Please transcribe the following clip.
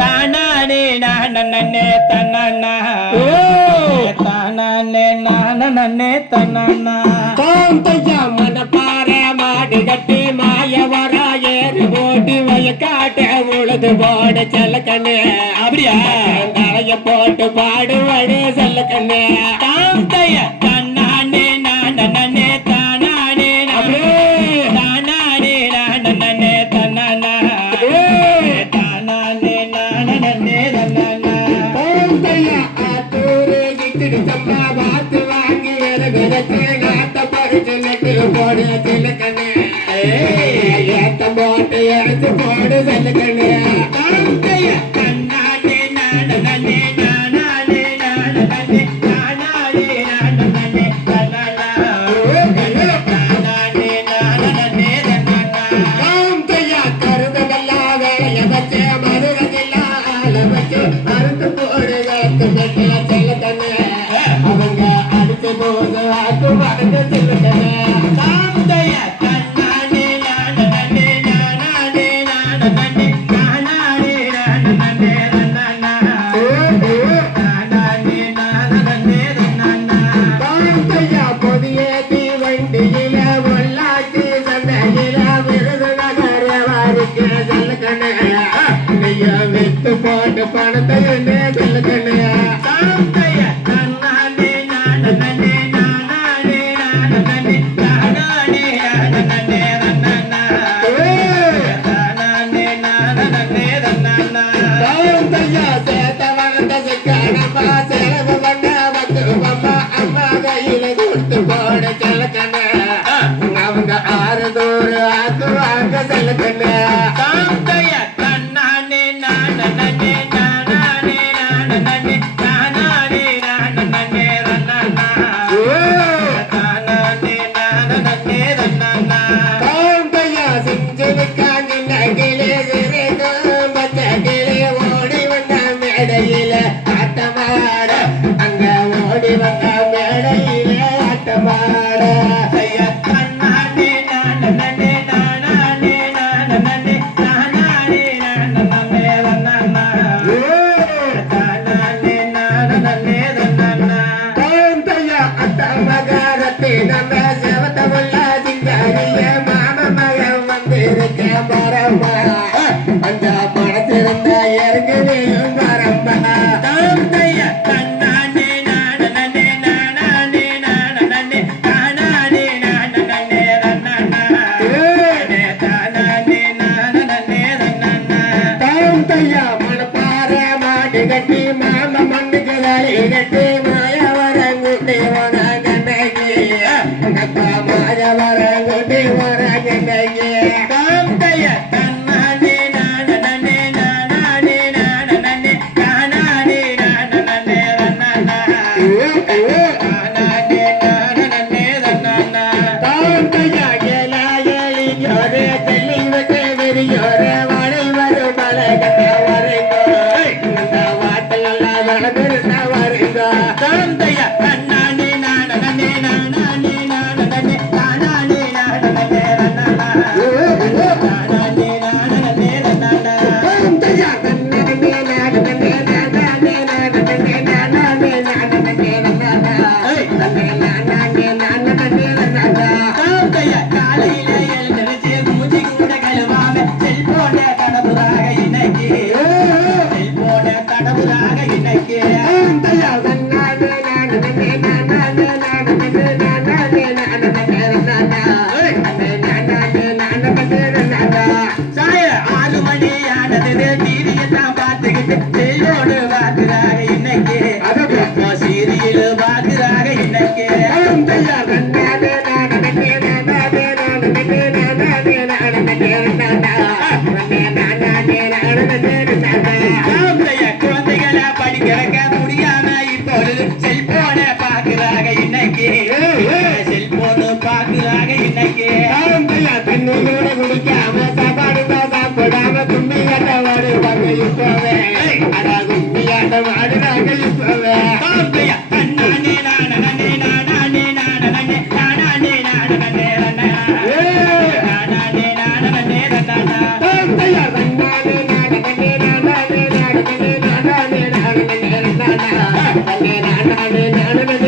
தானானே நானே தன்னா தானானே நானே தன்னா தாந்தையா மனப்பார மாடு கட்டி மாயவர ஏறு போட்டு வயக்காட்ட உழுது போட செல்லக்கண்ணு அப்படியா தலைய போட்டு பாடுவாடு செல்லக்கண்ணு தாந்தையா தன்னானே நானே தானானே தானானே நானே தன்னா தானானே நானே தன்னா தாந்தையா ஆத்தூரு கிட்டு சம்பா பார்த்து வாங்கி வேற விதத்து நாட்ட பறிச்சு நட்டு போடு செல்லக்கண்ணு ஏத்தம் போட்டு எடுத்து போடு செல்லக்கண்ணு தாந்தையா தன்னானே நானே நானே நானே தானானே நானே தன்னா தானானே நானே தன்னா தாந்தையா கருதெல்லாம் வேலைய வச்சு மதுரதில்லால வச்சு அறுத்து போடு வேத்து மெட்டில செல்லக்கண்ணு அவங்க அடிச்சு போது வாக்கு மறந்து செல்லக்கண்ணு தாந்தையா தன்னானே நானே நானே நானே தானானே நானே தன்னா தானானே நானே தன்னா தாந்தையா பொதியேத்தி வண்டியில பொள்ளாச்சி சந்தையில விருதுநகர வாரிக்கு செல்லக்கண்ணு நீய வித்து போட்டு பணத்தை என்ன செல்லக்கண்ணு தாந்தையா தன்னானே நானே நானே நானே தானானே நானே தன்னா தானானே நானே தன்னா தாந்தையா சேத்த வளர்ந்த சிக்கனமா செலவு பண்ண வந்து அம்மா கையில கொடுத்து போட செல்லக்கண்ணு அவங்க ஆறு தூரு ஆக்குவாங்க செல்லக்கண்ணு தாந்தையா தன்னானே நானே நானே நானே தானானே நானே தன்னா தானானே நானே தன்னா தாந்தையா செஞ்சிருக்காங்க நகிலே சிறைக்கும் பச்சகிலே ஓடி வந்த மேடையில ஆட்டமாட அங்க ஓடி வந்த மேடையில ஆட்டமாட ஐயா தன்னானே நானே நானே நானே தானானே நானே தன்னா தானானே நானே தன்னா தாந்தையா அத்த மகாரத்தி நம்ம செவத்தமுள்ள சிங்காரிய மாம மகன் வந்திருக்க மரம்மா அந்த படத்திருந்த இறங்குவேயும் மரம்மா தாந்தையா தன்னானே நானே நானே நானே தானானே நானே தன்னா தானானே நானே தன்னா தாந்தையா மணப்பார மாடு கட்டி மாம மண்ணுக்கு தாலி கட்டி மாயவரங்குட்டி வர கண்ணகி மாயவரங்குட்டி வர கண்ணகி தாந்தையா தன்னானே நானே நானே நானே தானானே நானே தன்னா தானானே நானே தன்னா தாந்தையா ஏலாயலி யோரே தெல்லி விட்டு விரியோரே வாழை வரும் மலை கட்ட வரீங்கோ இந்த வாட்டில் எல்லாம் நடந்திருந்தா வரீங்கோ தாந்தையா தன்னானே நானே நானே நானே தானானே நானே தன்னா தானானே நானே தன்னா தாந்தையா தன்னே நானே நானே நானே நானே தாந்தையா காலையில எழுந்திருச்சு மூஞ்சி கூட கழுவாம செல்போன கடவுளாக இன்னைக்கு செல்போன கடவுளாக இன்னைக்கு தாந்தையா சாய 6 மணி ஆனது டிவியத்தான் பார்த்துக்கிட்டு செல்லோடு பார்க்கிறாங்க இன்னைக்கு சீரியல் பார்க்கிறாங்க இன்னைக்கு தாந்தையா குழந்தைகளை படிக்கிறக்க முடியாம இப்பொழுது செல்போன பார்க்கிறாங்க இன்னைக்கு செல்போனு பார்க்கிறாங்க இன்னைக்கு தண்ணீரோட குடிக்காம சாப்பாடு சாப்பிடாம கும்மி கட்ட வாடுவாங்க இப்பவே அடா கும்மி ஆட்டம் ஆடுறாங்க இப்பவே தாந்தையா தன்னானே நானே நானே நானே நானே நானே நானே தன்னா தாந்தையா தன்னானே நானே நானே நானே நானே நானே நானே நானே நானே நானே